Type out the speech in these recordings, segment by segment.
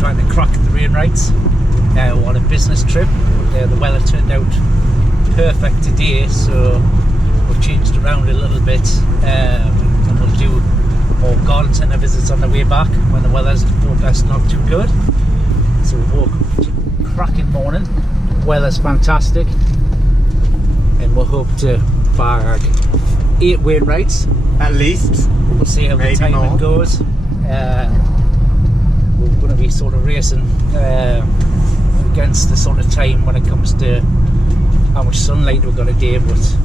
trying to crack the Wainwrights on a business trip. The weather turned out perfect today, so we've changed around a little bit, and we'll do more garden centre visits on the way back when the weather's forecast not too good. So we woke up to cracking morning, weather's fantastic, and we'll hope to bag 8 Wainwrights at least. We'll see how the timing goes. We're going to be sort of racing against the sort of time when it comes to how much sunlight we've got a day, but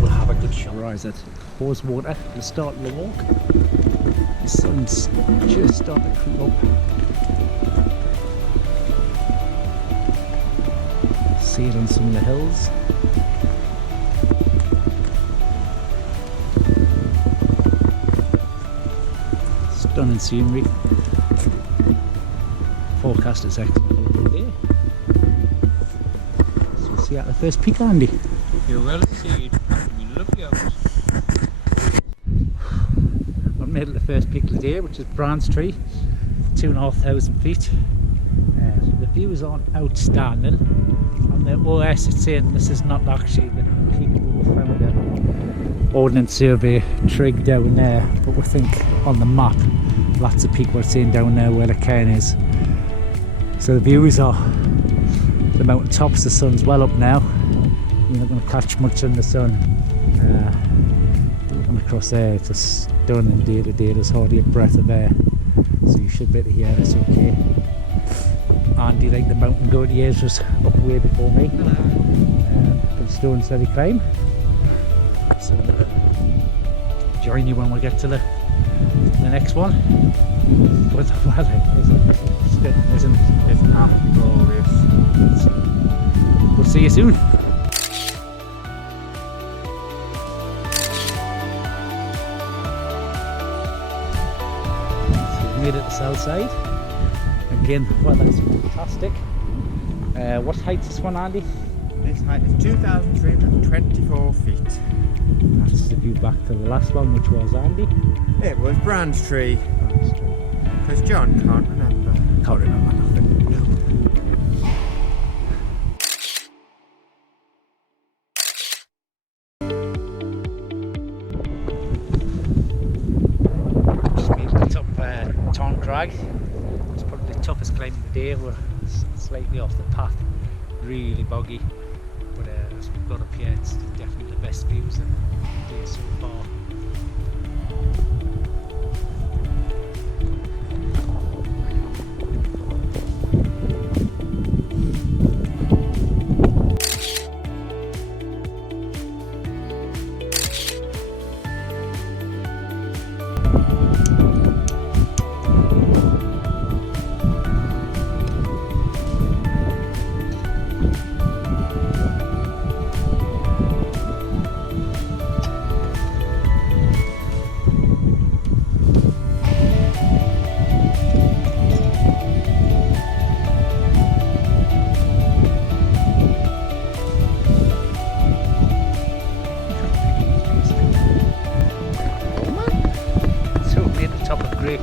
we'll have a good shot. Rise at Haweswater at the start of the walk. The sun's just starting to creep up. See it on some of the hills. Stunning scenery. Forecast is excellent for the day. So we'll see you at the first peak, Andy. You're well indeed. We love you. I've made it the first peak of the day, which is Braintree, 2,500 feet. The views aren't outstanding. On the OS it's saying this is not actually the peak, but we found an Ordnance Survey trig down there, but we think on the map that's the peak we're seeing down there where the cairn is. So the views are the mountain tops, the sun's well up now. You're not going to catch much in the sun. And across there it's a stunning day to day, there's hardly a breath of air, so you should be able to hear us okay. Andy, like the mountain goat years, was up way before me. Been slow and steady climb. So join you when we get to the next one. But the weather isn't glorious. We'll see you soon. So we made it to the south side. Again, the weather is fantastic. What height is this one, Andy? This height is 2,324 feet. That's the view back to the last one, which was, Andy? It was Braintree. Because John can't remember. Can't remember nothing. No. Just made it up Tarn Crag. It's probably the toughest climb of the day. We're slightly off the path, really boggy. But as we've got up here, it's definitely the best views of the day so far.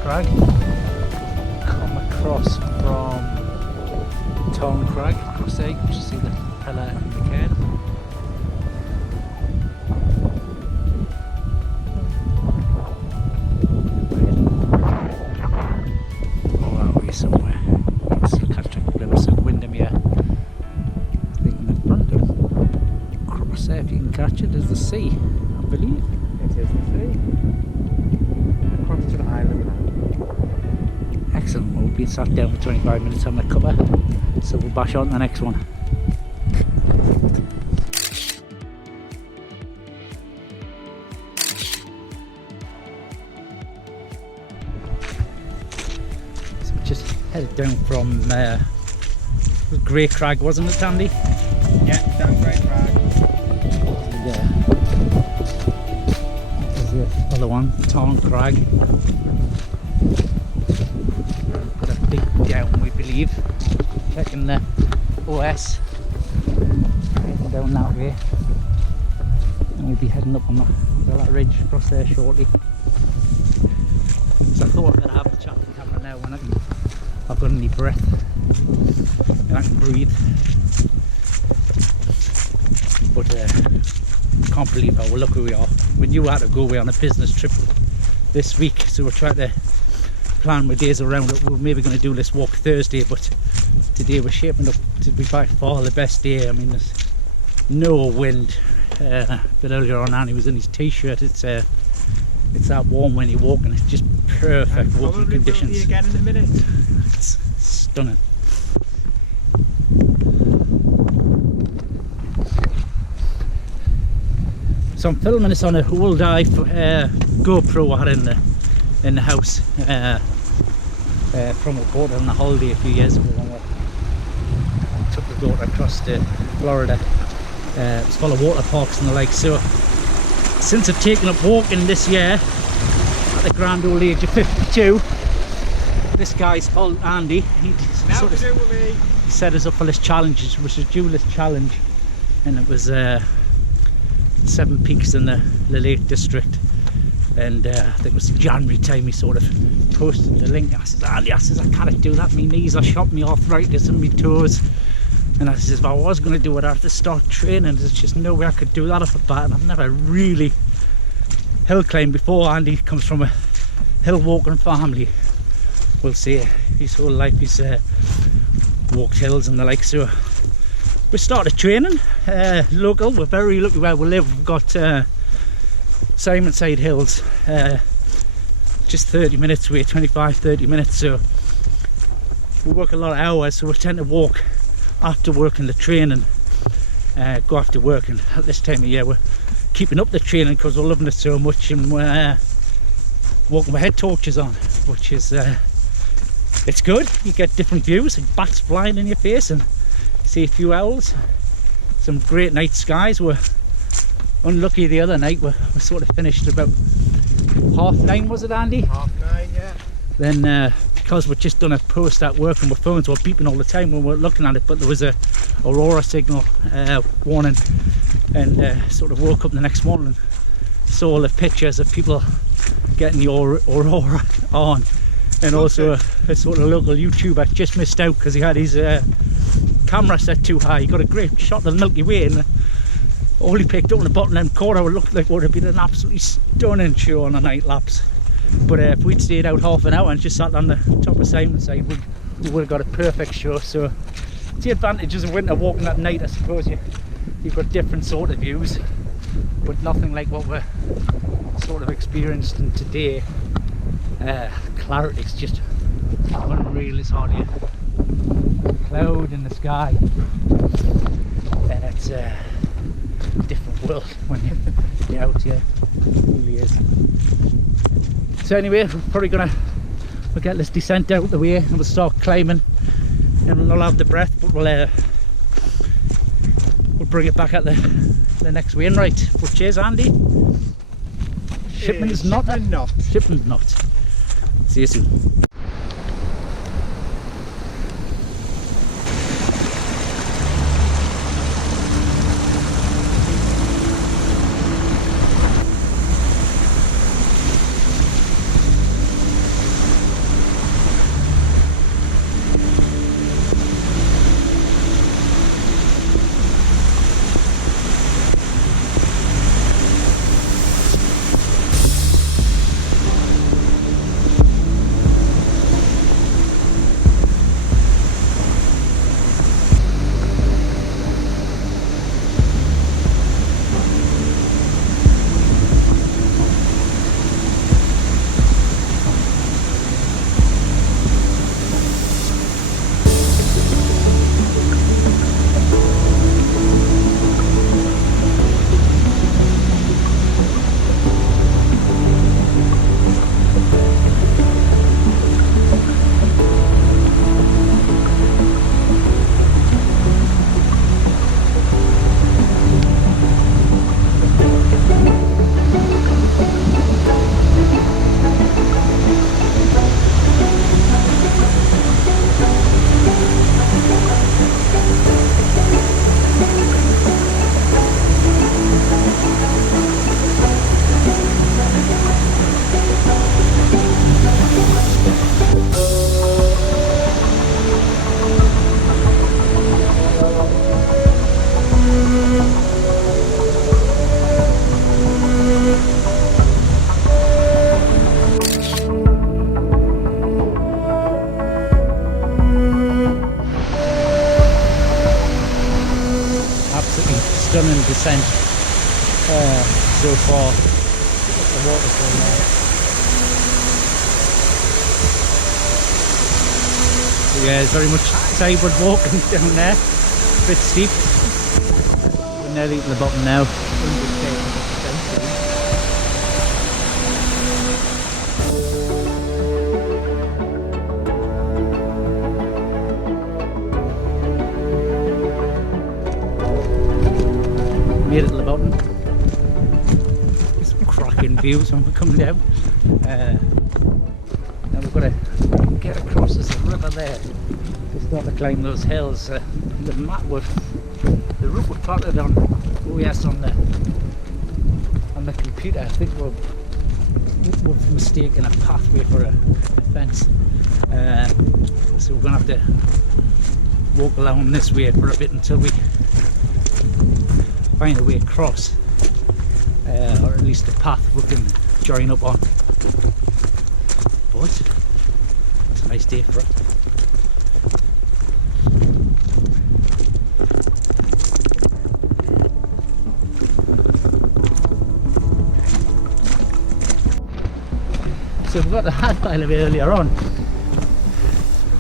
Crag, come across from Tarn Crag, across there, you can see the propeller in the cairn. Oh, are we somewhere? Let's catch a glimpse of Windermere. I think in the front of across there, if you can catch it, is the sea, I believe. It is the sea. Across to the island now. Excellent, we'll be sat down for 25 minutes having a cuppa, so we'll bash on the next one. So we just headed down from Grey Crag, wasn't it, Andy? Yeah, down Grey Crag. Yeah. There's the other one, Tarn Crag. Down, we believe. Checking the OS. Heading down that way. And we'll be heading up on that ridge across there shortly. So I thought I'd have the chat camera now when I can I've got any breath and I can breathe. But I can't believe how lucky we are. We knew how to go away on a business trip this week, so we're trying to plan my days around it. We're maybe going to do this walk Thursday, but today we're shaping up to be by far the best day. I mean, there's no wind. A bit earlier on, Andy was in his t-shirt. It's that warm when you're walking. It's just perfect walking conditions. Will be again in a minute. It's stunning. So I'm filming this on a old GoPro I had in the house from a boat on a holiday a few years ago. When we took the boat across to Florida. It's full of water parks and the like. So since I've taken up walking this year at the grand old age of 52, this guy's called Andy. He sort of set us up for this challenge. It was a duelist challenge, and it was 7 peaks in the Lake District, and I think it was January time. He sort of posted the link. I says, Andy, I can't do that, my knees are shot, me arthritis and my toes. And I says, if I was going to do it, I'd have to start training. There's just no way I could do that off a bat, and I've never really hill climbed before. Andy comes from a hill walking family, we'll say. His whole life he's walked hills and the like. So we started training local. We're very lucky where we live. We've got Simonside Hills, just 30 minutes away, 25-30 minutes. So we work a lot of hours, so we tend to walk after work and the training, go after work. And at this time of year we're keeping up the training because we're loving it so much, and we're walking with head torches on, which is it's good. You get different views, like bats flying in your face, and see a few owls. Some great night skies. We're unlucky the other night, we sort of finished about 9:30, was it, Andy? 9:30, yeah. Then because we'd just done a post at work and my phones were beeping all the time when we were looking at it, but there was a aurora signal warning, and sort of woke up the next morning and saw all the pictures of people getting the aurora on. And also a sort of local YouTuber just missed out because he had his camera set too high. He got a great shot of the Milky Way, and all he picked up in the bottom end corner looked like would have been an absolutely stunning show on a night lapse. But if we'd stayed out half an hour and just sat on the top of Simonside, we would have got a perfect show. So it's the advantages of winter walking at night, I suppose. You've got different sort of views, but nothing like what we're sort of experiencing today. Clarity's just unreal. It's hardly a cloud in the sky, and it's a different world when you're out here. It really is. So anyway, we're probably we'll get this descent out of the way and we'll start climbing, and we'll have the breath, but we'll bring it back at the next Wainwright, which is, Andy, Shipman's Knot. Shipman's Knot. See you soon. done in descent so far. The waterfall there. So yeah, it's very much sideward walking down there. A bit steep. We're nearly at the bottom now. Made it to the bottom. Some cracking views when we're coming down. Now we've got to get across this river there to start to climb those hills. The route we plotted on, oh yes, on the computer. I think we've mistaken a pathway for a fence. So we're gonna have to walk along this way for a bit until we find a way across, or at least a path we can join up on. But it's a nice day for it. So we've got the half mile of earlier on.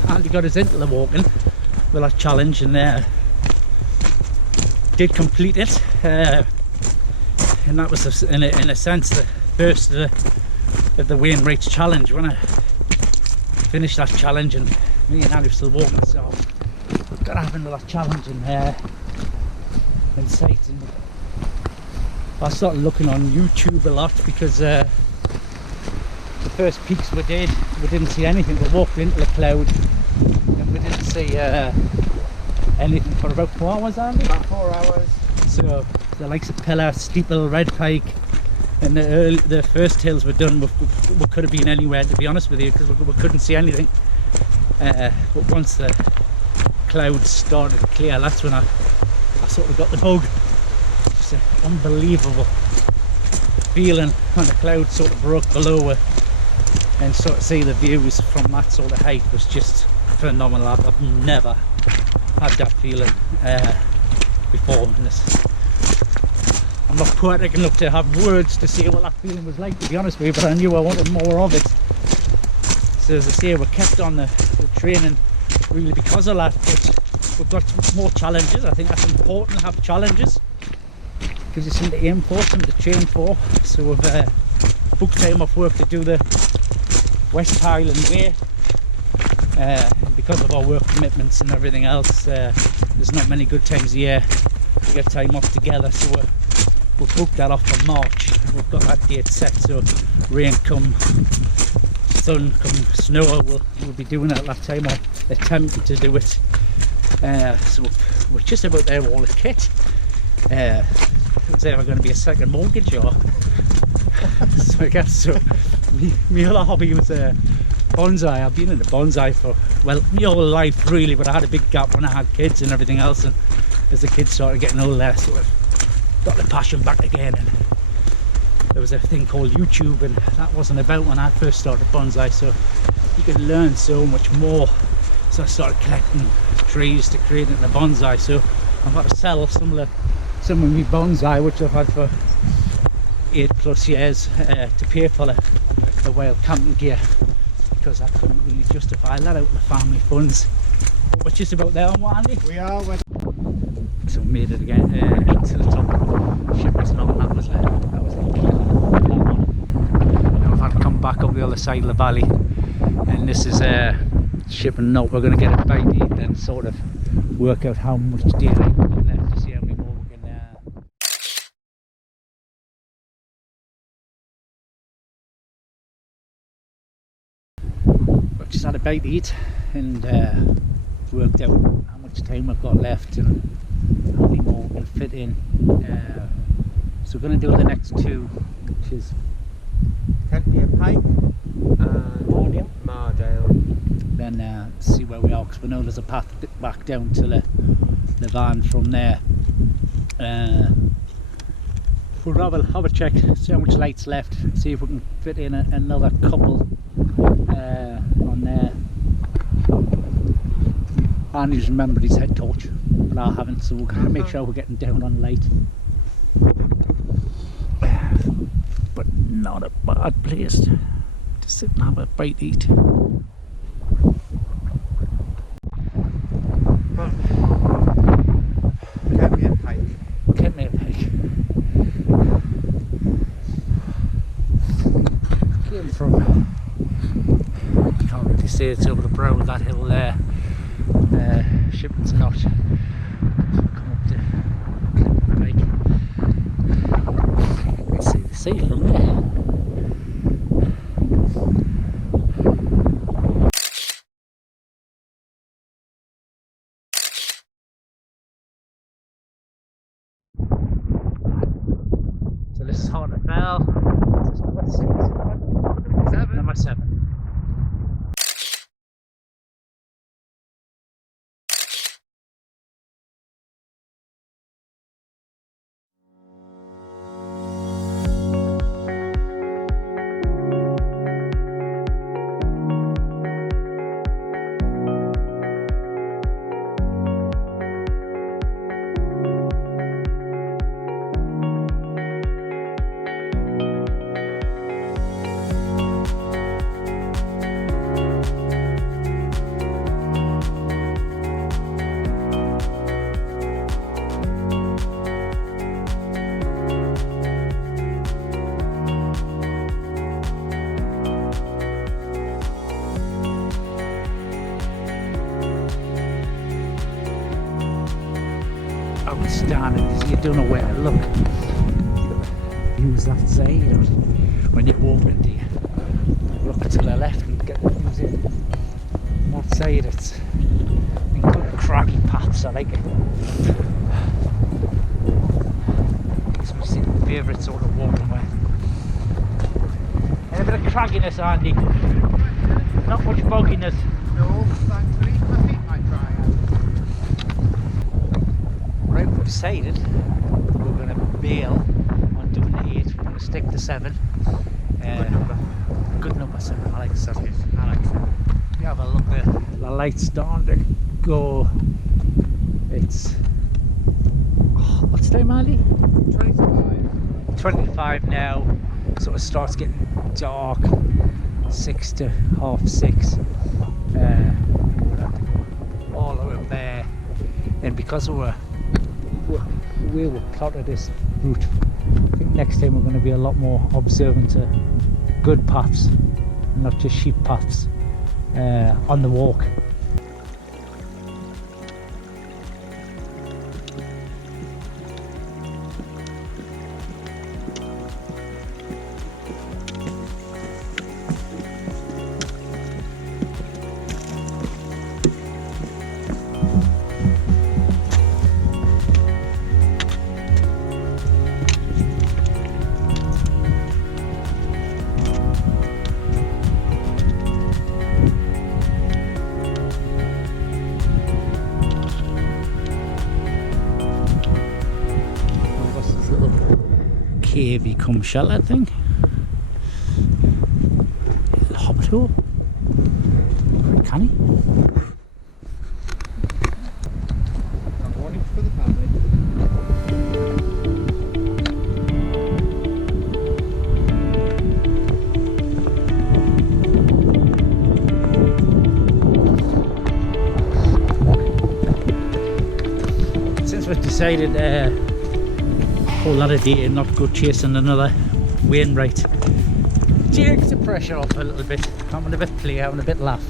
Andy got us into the walking with our challenge and did complete it, and that was in a sense the first of the Wainwrights challenge. When I finished that challenge, and me and Andy were still walking, so we've got to have another challenge in sight. And I started looking on YouTube a lot because the first peaks we didn't see anything. We walked into the cloud and we didn't see anything for about 4 hours, Andy? About 4 hours. So the likes of Pillar, Steeple, Red Pike, and the first hills were done. We could have been anywhere, to be honest with you, because we couldn't see anything. But once the clouds started to clear, that's when I sort of got the bug. It's an unbelievable feeling when the clouds sort of broke below it, and sort of see the views from that sort of height was just phenomenal. I've never had that feeling before. I'm not poetic enough to have words to say what that feeling was like, to be honest with you, but I knew I wanted more of it. So as I say, we kept on the training really because of that, but we've got more challenges. I think that's important to have challenges. Gives you something to aim for, something to train for. So we've booked time off work to do the West Highland Way. Because of our work commitments and everything else, there's not many good times a year to get time off together, so we've booked that off for March. We've got that date set, so rain come, sun come, snow, we'll be doing it at that time, or attempting to do it. So we're just about there with all the kit. Is there ever going to be a second mortgage, or so I guess so. My other hobby was bonsai. I've been into bonsai for, well, my whole life really, but I had a big gap when I had kids and everything else, and as the kids started getting older, I sort of got the passion back again. And there was a thing called YouTube, and that wasn't about when I first started bonsai, so you could learn so much more. So I started collecting trees to create it in a bonsai. So I've had to sell some of my bonsai, which I've had for 8+ years, to pay for the wild camping gear, because I couldn't really justify that out of the family funds. But we're just about there, aren't we, Andy? We are. So we made it again to the top. Shipper's Knot, that was a killer. Now we've had to come back up the other side of the valley, and this is Shipper's Knot. We're going to get a bite to eat and sort of work out how much daylight we've got left to see how many more we can. We've just had a bite to eat and worked out how much time we've got left and how many more we can fit in. So we're going to do the next two, which is Tentley Pike and Mardale. Then see where we are, because we know there's a path back down to the van from there. We'll have a check, see how much light's left, see if we can fit in another couple on there. And he's remembered his head torch. but I haven't, so we're going to make sure we're getting down on light. But not a bad place to sit and have a bite to eat. Get me a pike. Get me a pike. Came from, you can't really see it's over the brow of that hill there. Shipman's Knot. Come up to the pike. You can see the sea from there. So this is Hornet Fell. This is number 6. Number 7. Outstanding, you don't know where to look. Use that side, or when you're walking, do you look to the left and get use it. That side, it's been good craggy paths, I like it. It's my favourite sort of walking way. And a bit of cragginess, Andy. Not much bogginess. No, thankfully my feet might dry out. Right, we've decided we're going to bail on doing the 8. We're going to stick to 7. Good number. Good number 7. I like 7. I like 7. You have a look there. The light's starting to go. It's what's the time, Andy? 25. 25 now. So it starts getting dark. 6 to half 6. We'll have to go all the way up there. And because we were plotted this route, I think next time we're going to be a lot more observant to good paths, not just sheep paths on the walk. Cavey come shelter thing. Little hobbit hole. Very canny. I'm warning for the family. Since we've decided a whole lot of day not go chasing another Wainwright, takes the pressure off a little bit, having a bit of play, having a bit of laugh.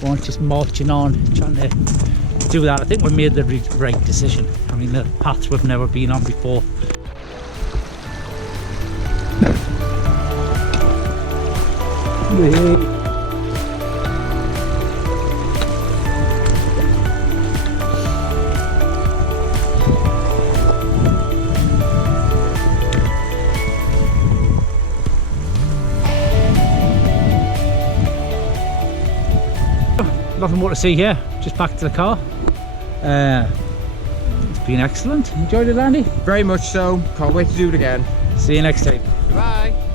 We weren't just marching on trying to do that. I think we made the right decision. I mean, the paths we've never been on before. Nothing more to see here, just back to the car. It's been excellent. Enjoyed it, Andy? Very much so. Can't wait to do it again. See you next time. Goodbye.